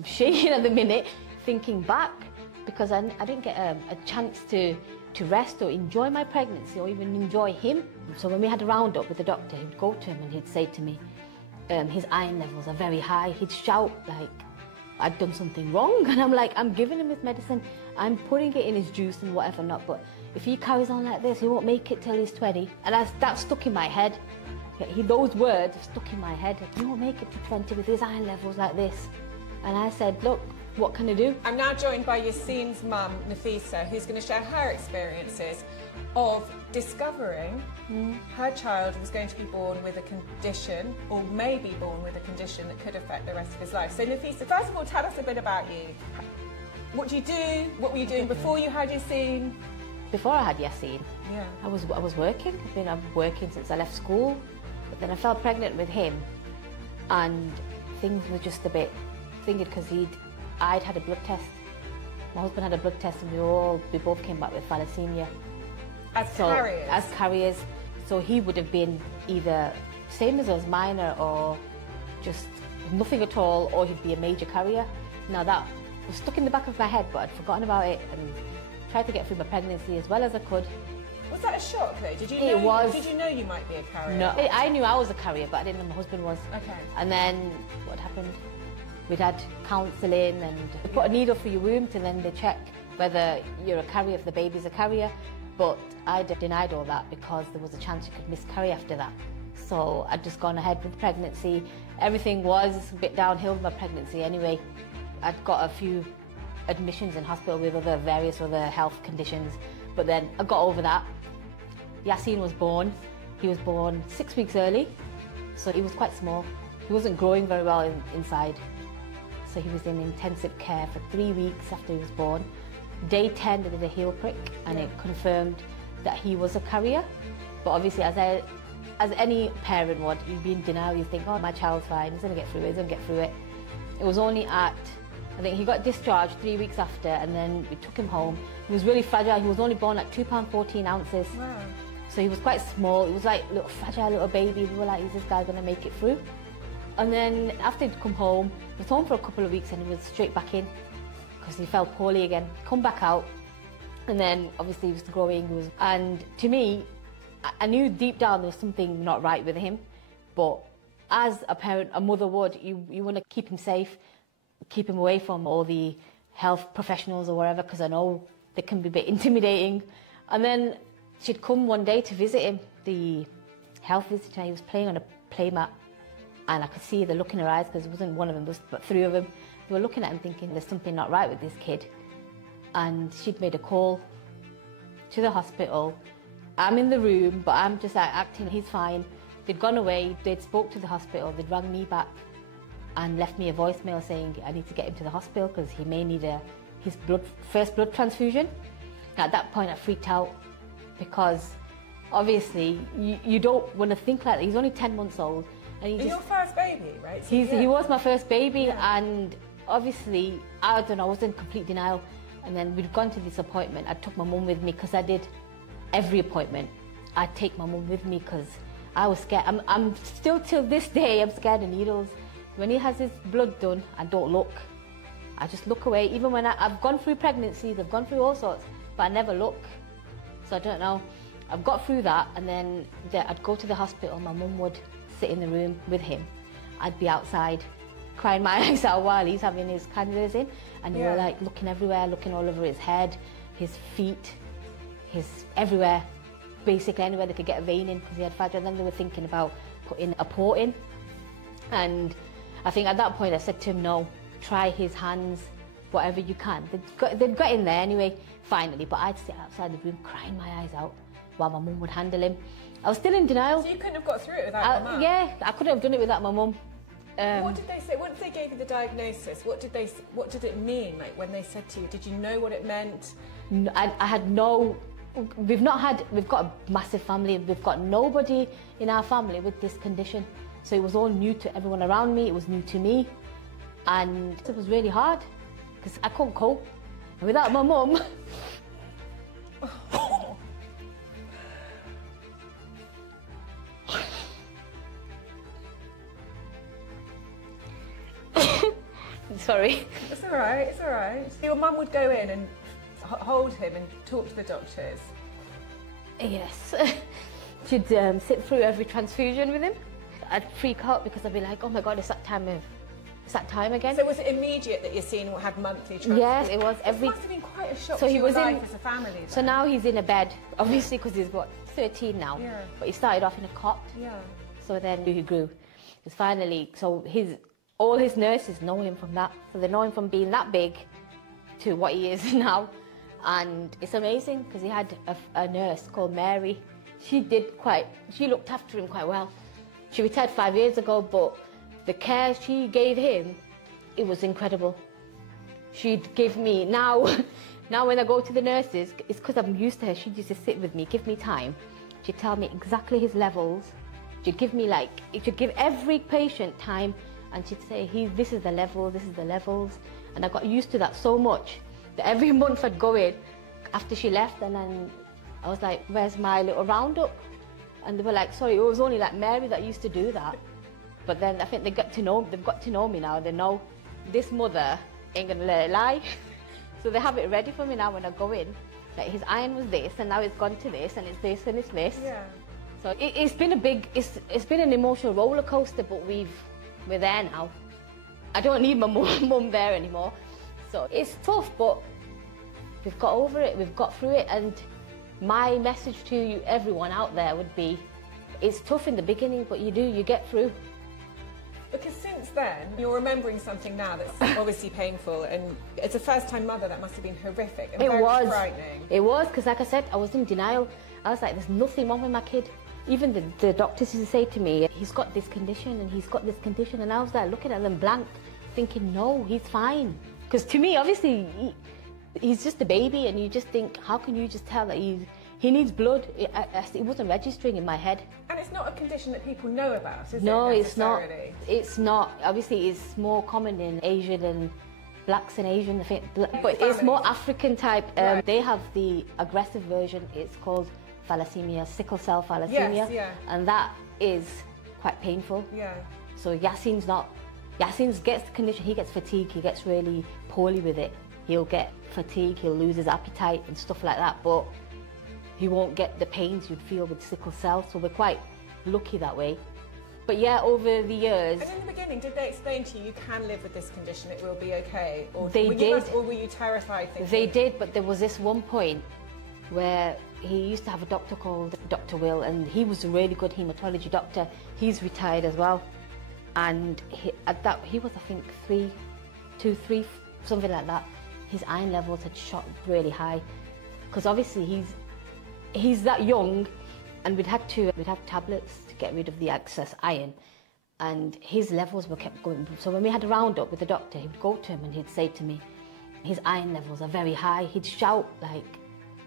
I'm shaking at the minute, thinking back, because I didn't get a chance to rest or enjoy my pregnancy or even enjoy him. So when we had a roundup with the doctor, he'd go to him and he'd say to me, his iron levels are very high. He'd shout like I'd done something wrong, and I'm like, I'm giving him his medicine, I'm putting it in his juice and whatever not, but if he carries on like this, he won't make it till he's 20. And that stuck in my head. Those words have stuck in my head. He won't make it to 20 with his iron levels like this. And I said, look, what can I do? I'm now joined by Yaseen's mum, Nafisa, who's going to share her experiences of discovering her child was going to be born with a condition, or may be born with a condition that could affect the rest of his life. So Nafisa, first of all, tell us a bit about you. What do you do? What were you doing before you had Yaseen? Before I had Yaseen, yeah, I was working. I've been working since I left school, but then I fell pregnant with him, and things were just a bit thingy because I'd had a blood test. My husband had a blood test, and we both came back with thalassemia. As carriers? As carriers. So he would have been either same as us, minor, or just nothing at all, or he'd be a major carrier. Now that was stuck in the back of my head, but I'd forgotten about it and tried to get through my pregnancy as well as I could. Was that a shock though? Did you know you might be a carrier? No, I knew I was a carrier, but I didn't know my husband was. Okay. And then what happened? We'd had counselling, and they put a needle through your womb, and then they check whether you're a carrier, if the baby's a carrier. But I denied all that because there was a chance you could miscarry after that. So I'd just gone ahead with pregnancy. Everything was a bit downhill with my pregnancy anyway. I'd got a few admissions in hospital with various other health conditions, but then I got over that. Yaseen was born. He was born 6 weeks early, so he was quite small. He wasn't growing very well inside. So he was in intensive care for 3 weeks after he was born. Day 10, they did a heel prick, and it confirmed that he was a carrier. But obviously, as any parent would, you'd be in denial. You think, oh, my child's fine, he's going to get through it, he's going to get through it. It was only I think he got discharged 3 weeks after, and then we took him home. He was really fragile. He was only born at 2 pounds 14 ounces. Wow. So he was quite small. He was like a little fragile little baby. We were like, is this guy going to make it through? And then after he'd come home, he was home for a couple of weeks, and he was straight back in because he felt poorly again. Come back out, and then obviously he was growing. And to me, I knew deep down there was something not right with him. But as a parent, a mother would, you want to keep him safe, keep him away from all the health professionals or whatever, because I know they can be a bit intimidating. And then she'd come one day to visit him, the health visitor. He was playing on a playmat, and I could see the look in her eyes, because it wasn't one of them, there was but 3 of them. They were looking at him thinking there's something not right with this kid. And she'd made a call to the hospital. I'm in the room, but I'm just like acting, he's fine. They'd gone away, they'd spoke to the hospital, they'd rang me back and left me a voicemail saying I need to get him to the hospital because he may need his first blood transfusion. And at that point I freaked out, because obviously you don't want to think like that. He's only 10 months old. And your first baby, right? So he was my first baby, and obviously, I don't know, I was in complete denial. And then we'd gone to this appointment. I took my mum with me, because I did every appointment. I'd take my mum with me because I was scared. I'm still, till this day, I'm scared of needles. When he has his blood done, I don't look. I just look away. Even when I've gone through pregnancies, I've gone through all sorts, but I never look. So I don't know. I've got through that, and then I'd go to the hospital. My mum would sit in the room with him. I'd be outside crying my eyes out while he's having his cannulas in, and they were like looking everywhere, looking all over his head, his feet, everywhere, basically anywhere they could get a vein in, because he had fragile. And then they were thinking about putting a port in. And I think at that point I said to him, no, try his hands, whatever you can. They'd got in there anyway, finally, but I'd sit outside the room crying my eyes out while my mum would handle him. I was still in denial. So you couldn't have got through it without your mum? Yeah, I couldn't have done it without my mum. What did they say? Once they gave you the diagnosis, what did it mean? Like when they said to you, did you know what it meant? I had no. We've got a massive family. We've got nobody in our family with this condition. So it was all new to everyone around me. It was new to me, and it was really hard because I couldn't cope without my mum. Sorry. It's all right, it's all right. Your mum would go in and hold him and talk to the doctors? Yes. She'd sit through every transfusion with him. I'd freak out because I'd be like, oh my God, it's that time again. So was it immediate that Yaseen had monthly transfusions? Yes, it was. It must have been quite a shock to your life as a family then. So now he's in a bed, obviously, because he's, 13 now. Yeah. But he started off in a cot. Yeah. So then he grew. Because finally, so all his nurses know him from that. So they know him from being that big to what he is now. And it's amazing because he had a nurse called Mary. She looked after him quite well. She retired 5 years ago, but the care she gave him, it was incredible. She'd give me, now when I go to the nurses, it's because I'm used to her, she'd used to sit with me, give me time. She'd tell me exactly his levels. She'd give me she'd give every patient time, and she'd say, this is the level, this is the levels. And I got used to that so much that every month I'd go in after she left, and then I was like, where's my little roundup? And they were like, sorry, it was only like Mary that used to do that. But then I think they've got to know me now. They know this mother ain't gonna let it lie. So they have it ready for me now when I go in. Like his iron was this, and now it's gone to this, and it's this, and it's this. Yeah. So it's been an emotional roller coaster, but we're there now. I don't need my mum there anymore. So it's tough, but we've got over it, we've got through it, and my message to you, everyone out there, would be, it's tough in the beginning, but you get through. Because since then, you're remembering something now that's obviously painful, and as a first-time mother, that must have been horrific and very frightening. It was, because like I said, I was in denial. I was like, there's nothing wrong with my kid. Even the doctors used to say to me, he's got this condition and he's got this condition, and I was like looking at them blank, thinking, no, he's fine. Because to me, obviously, he's just a baby, and you just think, how can you just tell that he needs blood? It wasn't registering in my head. And it's not a condition that people know about, is it? No, it's not. It's not. Obviously, it's more common in Asian and blacks and Asian, I think, but it's more African type. Right. They have the aggressive version. It's called thalassemia, sickle cell thalassemia, yes, yeah. And that is quite painful. Yeah. So Yaseen gets the condition. He gets fatigue. He gets really poorly with it. He'll get fatigue. He'll lose his appetite and stuff like that. But he won't get the pains you'd feel with sickle cell. So we're quite lucky that way. But yeah, over the years... And in the beginning, did they explain to you, you can live with this condition, it will be okay? Or they did. Or were you terrified thinking... They did, but there was this one point where he used to have a doctor called Dr. Will, and he was a really good haematology doctor. He's retired as well. And he was, I think, 3, something like that. His iron levels had shot really high. Because obviously he's that young, and we'd have tablets to get rid of the excess iron, and his levels were kept going. So when we had a roundup with the doctor, he'd go to him and he'd say to me, his iron levels are very high. He'd shout like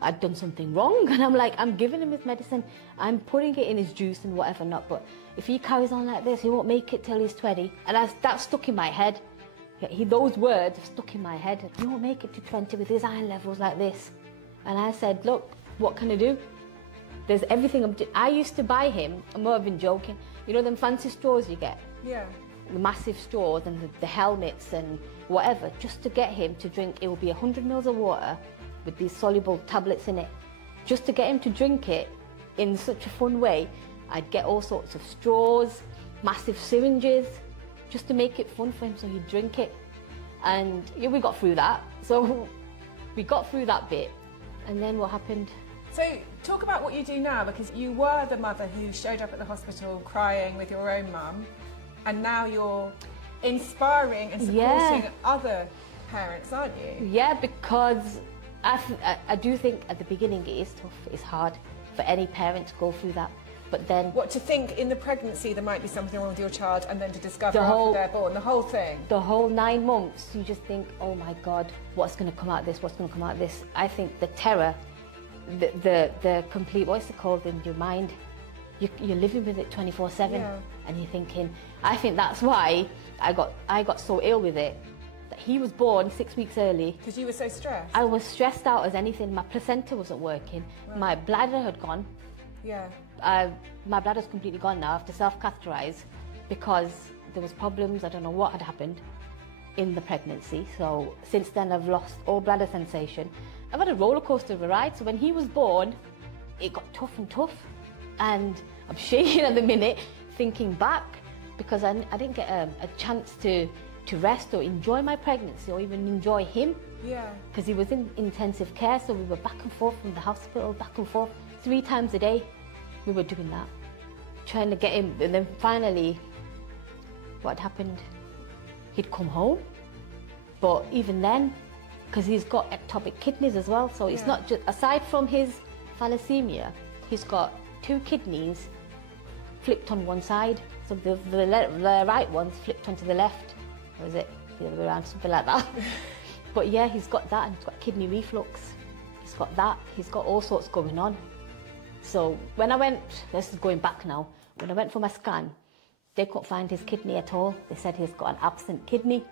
I'd done something wrong, and I'm like, I'm giving him his medicine, I'm putting it in his juice and whatever not, but if he carries on like this, he won't make it till he's 20. And that stuck in my head. Those words have stuck in my head. He won't make it to 20 with his iron levels like this. And I said, look, what can I do? There's everything. I used to buy him, I'm not even joking, you know them fancy straws you get? Yeah. The massive straws and the helmets and whatever, just to get him to drink. It would be 100 mils of water with these soluble tablets in it. Just to get him to drink it in such a fun way, I'd get all sorts of straws, massive syringes, just to make it fun for him so he'd drink it. And yeah, we got through that. So we got through that bit. And then what happened? So talk about what you do now, because you were the mother who showed up at the hospital crying with your own mum, and now you're inspiring and supporting other parents, aren't you? Yeah, because I do think at the beginning it is tough, it's hard for any parent to go through that. But then... What, to think in the pregnancy there might be something wrong with your child, and then to discover after they're born, the whole thing? The whole 9 months, you just think, oh my God, what's going to come out of this, what's going to come out of this? I think the terror, the complete, what's it called in your mind? You're living with it 24/7, and you're thinking, I think that's why I got so ill with it. That he was born 6 weeks early. Because you were so stressed? I was stressed out as anything. My placenta wasn't working. Right. My bladder had gone. Yeah. My bladder's completely gone now. I have to self-catheterize because there was problems. I don't know what had happened. in the pregnancy. So since then I've lost all bladder sensation. I've had a roller coaster of a ride. So when he was born, it got tough and tough. And I'm shaking at the minute, thinking back, because I didn't get a chance to rest or enjoy my pregnancy or even enjoy him. Yeah. Because he was in intensive care, so we were back and forth from the hospital, back and forth, 3 times a day. We were doing that, trying to get him. And then finally, what happened? He'd come home, but even then, because he's got ectopic kidneys as well, so it's not just, aside from his thalassemia, he's got 2 kidneys flipped on one side, so the right one's flipped onto the left, or is it the other way around, something like that. But yeah, he's got that, and he's got kidney reflux, he's got that, he's got all sorts going on. So when I went, this is going back now, when I went for my scan, they couldn't find his kidney at all. They said he's got an absent kidney.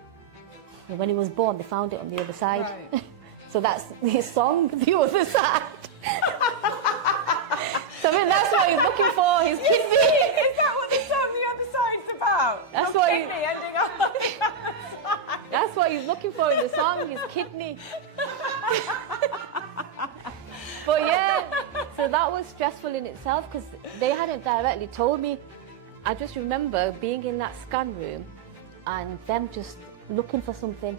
And when he was born, they found it on the other side. Right. So that's his song, The Other Side. So I mean, that's what he's looking for, his kidney. Is that what the song The Other Side's about? That's Your what kidney ending up on the other side. That's what he's looking for in the song, his kidney. But yeah, so that was stressful in itself because they hadn't directly told me. I just remember being in that scan room and them just looking for something.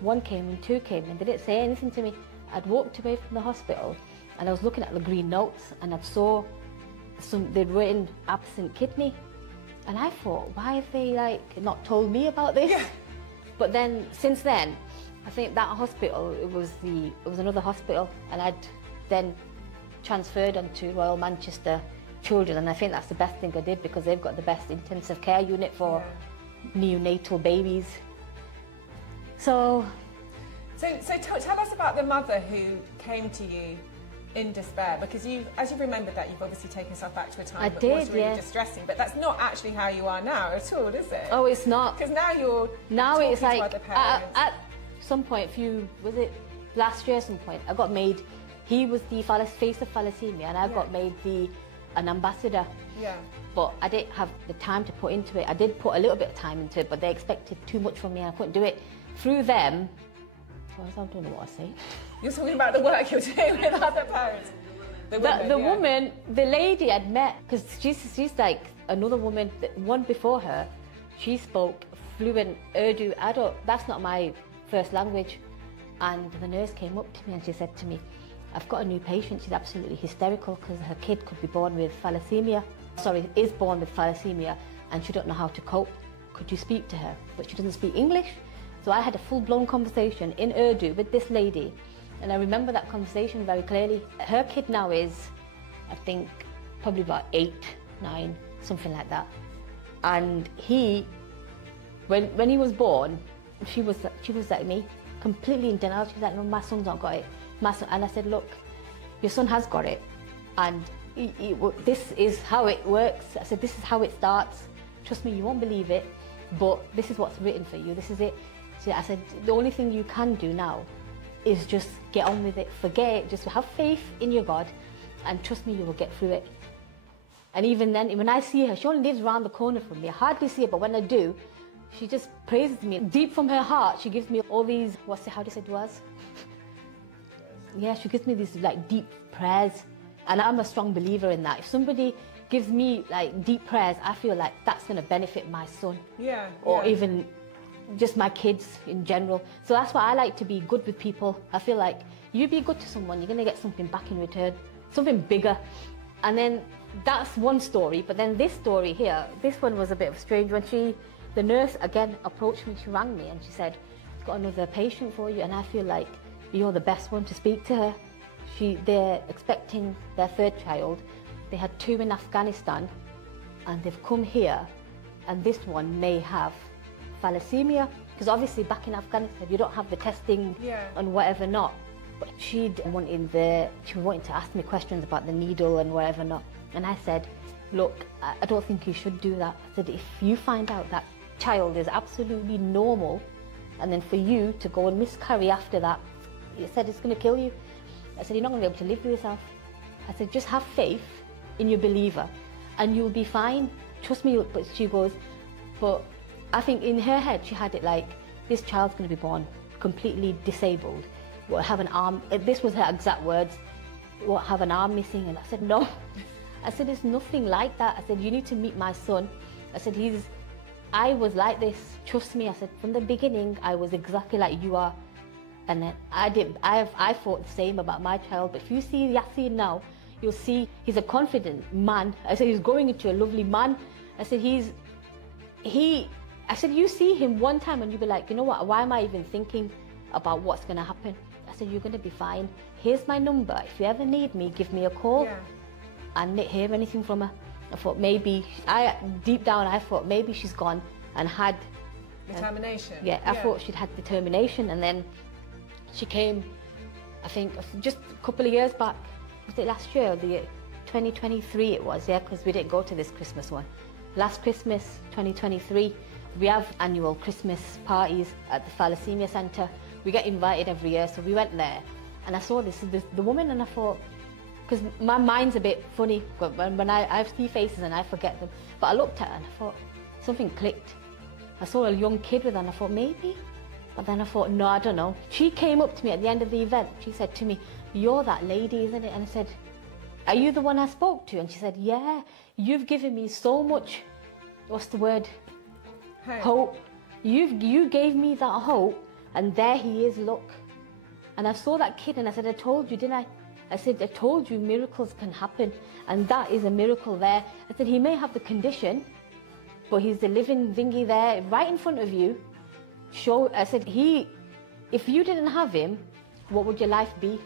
1 came and 2 came and they didn't say anything to me. I'd walked away from the hospital and I was looking at the green notes and I saw they'd written absent kidney. And I thought, why have they not told me about this? Yeah. But then, since then, I think that hospital, it was another hospital, and I'd then transferred onto Royal Manchester Children, and I think that's the best thing I did because they've got the best intensive care unit for neonatal babies. So tell us about the mother who came to you in despair, because as you remembered that, you've obviously taken yourself back to a time that was really distressing, but that's not actually how you are now at all, is it? Oh, it's not. Because now it's like to other parents. At some point, was it last year? At some point, I got made. He was the face of thalassemia, and I got made an ambassador. Yeah. But I didn't have the time to put into it. I did put a little bit of time into it, but they expected too much from me, and I couldn't do it. Through them, I don't know what I say. You're talking about the work you're doing with other parents. The woman, the lady I'd met, because she's like another woman, one before her, she spoke fluent Urdu adult. That's not my first language. And the nurse came up to me and she said to me, I've got a new patient, she's absolutely hysterical because her kid could be born with thalassemia. Sorry, is born with thalassemia and she don't know how to cope. Could you speak to her? But she doesn't speak English. So I had a full-blown conversation in Urdu with this lady, and I remember that conversation very clearly. Her kid now is, I think, probably about 8, 9, something like that. And when he was born, she was like me, completely in denial. She's like, no, my son's not got it. And I said, look, your son has got it, and this is how it works. I said, this is how it starts. Trust me, you won't believe it, but this is what's written for you. This is it. So I said, the only thing you can do now is just get on with it, forget it, just have faith in your God, and trust me, you will get through it. And even then, when I see her, she only lives around the corner from me. I hardly see her, but when I do, she just praises me. Deep from her heart, she gives me all these, how do you say duas? Yeah, she gives me these deep prayers, and I'm a strong believer in that. If somebody gives me deep prayers, I feel like that's going to benefit my son. Yeah. Or even just my kids in general. So that's why I like to be good with people. I feel like you be good to someone, you're going to get something back in return, something bigger. And then that's one story. But then this story here, this one was a bit of a strange. When the nurse again approached me, she rang me and she said, I've got another patient for you, and I feel like you're the best one to speak to her. They're expecting their 3rd child. They had 2 in Afghanistan, and they've come here, and this one may have thalassemia, because obviously back in Afghanistan you don't have the testing and whatever not. But she wanted to ask me questions about the needle and whatever not. And I said, look, I don't think you should do that. I said, if you find out that child is absolutely normal, and then for you to go and miscarry after that, he said it's going to kill you. I said, you're not going to be able to live with yourself. I said, just have faith in your believer and you'll be fine. Trust me. But she goes, but I think in her head she had it like, this child's going to be born completely disabled, will have an arm, this was her exact words, will have an arm missing. And I said, no. I said, it's nothing like that. I said, you need to meet my son. I said, I was like this, trust me. I said, from the beginning, I was exactly like you are. And then I thought the same about my child. But if you see Yaseen now, you'll see he's a confident man. I said, he's growing into a lovely man. I said, I said, you see him one time and you'll be like, you know what, why am I even thinking about what's going to happen? I said, you're going to be fine. Here's my number. If you ever need me, give me a call. Yeah. I didn't hear anything from her. I thought maybe, deep down, I thought maybe she's gone and had... Determination. I thought she'd had determination, and then she came, I think, just a couple of years back. Was it last year? The 2023 it was, yeah, because we didn't go to this Christmas one. Last Christmas, 2023, we have annual Christmas parties at the Thalassemia Centre. We get invited every year, so we went there. And I saw the woman, and I thought, because my mind's a bit funny, when I see faces and I forget them. But I looked at her and I thought, something clicked. I saw a young kid with her and I thought, maybe? But then I thought, no, I don't know. She came up to me at the end of the event. She said to me, you're that lady, isn't it? And I said, are you the one I spoke to? And she said, yeah, you've given me so much, what's the word? Hope. You gave me that hope, and there he is, look. And I saw that kid and I said, I told you, didn't I? I said, I told you miracles can happen, and that is a miracle there. I said, he may have the condition, but he's the living thingy there right in front of you. I said, if you didn't have him, what would your life be?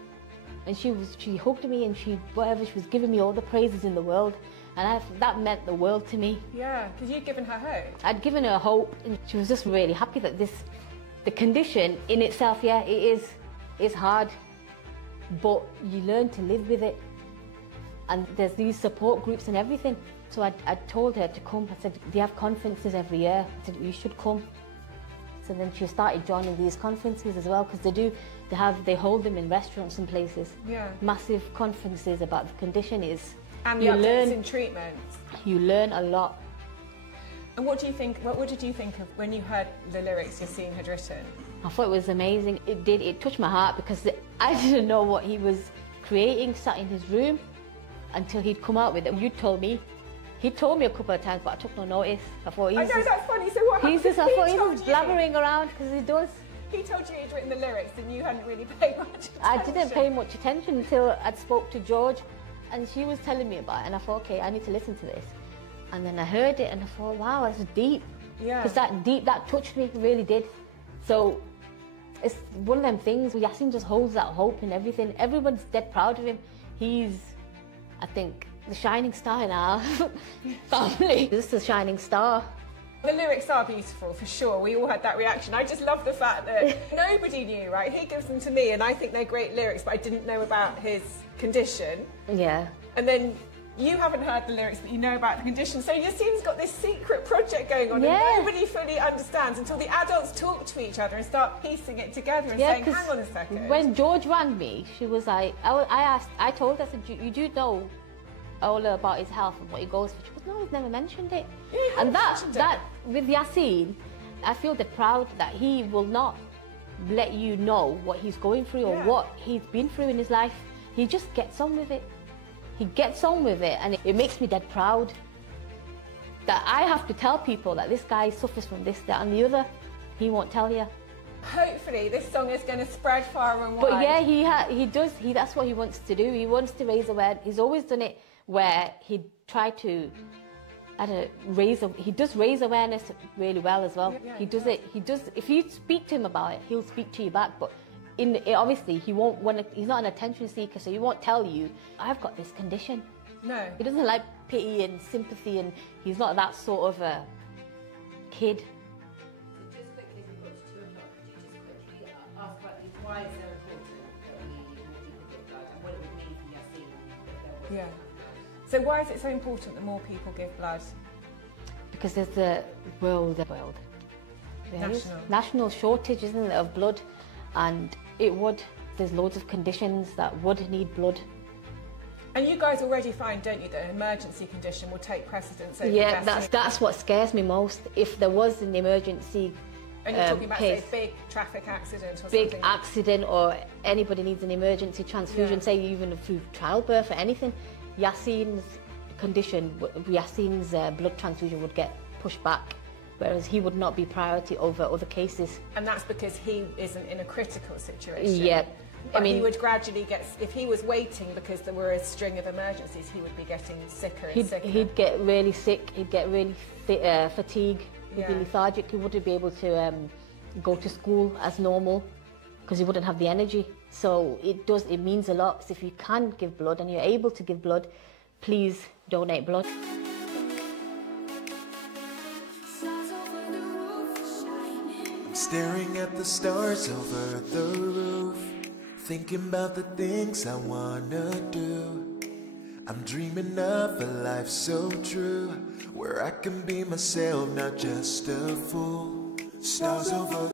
And she hugged me and she was giving me all the praises in the world. And that meant the world to me. Yeah, because you'd given her hope. I'd given her hope, and she was just really happy that the condition in itself, yeah, it is hard, but you learn to live with it. And there's these support groups and everything. So I told her to come. I said, they have conferences every year. I said, you should come. So then she started joining these conferences as well, because they hold them in restaurants and places. Yeah. Massive conferences about the condition is. And the updates in treatment. You learn a lot. And what did you think of when you heard the lyrics Yaseen had written? I thought it was amazing. It touched my heart, because I didn't know what he was creating, sat in his room, until he'd come out with it. You told me. He told me a couple of times, but I took no notice. I thought I know, that's funny. So what happened? I thought he was blabbering around, because he does. He told you he'd written the lyrics and you hadn't really paid much attention. I didn't pay much attention until I'd spoke to George, and she was telling me about it, and I thought, okay, I need to listen to this. And then I heard it and I thought, wow, that's deep. Yeah. Because that touched me, it really did. So it's one of them things where Yaseen just holds that hope in everything. Everyone's dead proud of him. He's, I think, the shining star in our family. Just a shining star. The lyrics are beautiful, for sure. We all had that reaction. I just love the fact that nobody knew, right? He gives them to me and I think they're great lyrics, but I didn't know about his condition. Yeah. And then you haven't heard the lyrics, but you know about the condition. So Yaseen's got this secret project going on, and nobody fully understands until the adults talk to each other and start piecing it together and saying, hang on a second. When George rang me, she was like, I told her, I said, you do know all about his health and what he goes for. She goes, no, he's never mentioned it. Yeah, and that with Yaseen, I feel the proud that he will not let you know what he's going through or what he's been through in his life. He just gets on with it. He gets on with it, and it makes me dead proud that I have to tell people that this guy suffers from this, that, and the other. He won't tell you. Hopefully, this song is going to spread far and wide. But yeah, he does. That's what he wants to do. He wants to raise awareness. He's always done it where he'd try to, he does raise awareness really well as well. Yeah, he does it. He does. If you speak to him about it, he'll speak to you back. But obviously, he won't want to, he's not an attention seeker, so he won't tell you, I've got this condition. No. He doesn't like pity and sympathy, and he's not that sort of a kid. So just quickly, we've got 2 o'clock. Could you just quickly ask about why is there important that we more people get blood, and what it would mean for Yaseen that there was So why is it so important that more people give blood? Because there's a national shortage, isn't it, of blood. And there's loads of conditions that would need blood. And you guys already find, don't you, that an emergency condition will take precedence over that's what scares me most. If there was an emergency And you're talking about, case. say, big traffic accident or Big something. accident, or anybody needs an emergency transfusion, say even through childbirth or anything, Yaseen's condition, Yaseen's blood transfusion would get pushed back, whereas he would not be priority over other cases. And that's because he isn't in a critical situation. Yeah. But I mean, he would gradually get, if he was waiting because there were a string of emergencies, he would be getting sicker and sicker. He'd get really sick, he'd get really fatigued, he'd be lethargic, he wouldn't be able to go to school as normal because he wouldn't have the energy. So it means a lot. So if you can give blood and you're able to give blood, please donate blood. I'm staring at the stars over the roof, thinking about the things I wanna do. I'm dreaming of a life so true, where I can be myself, not just a fool. Stars over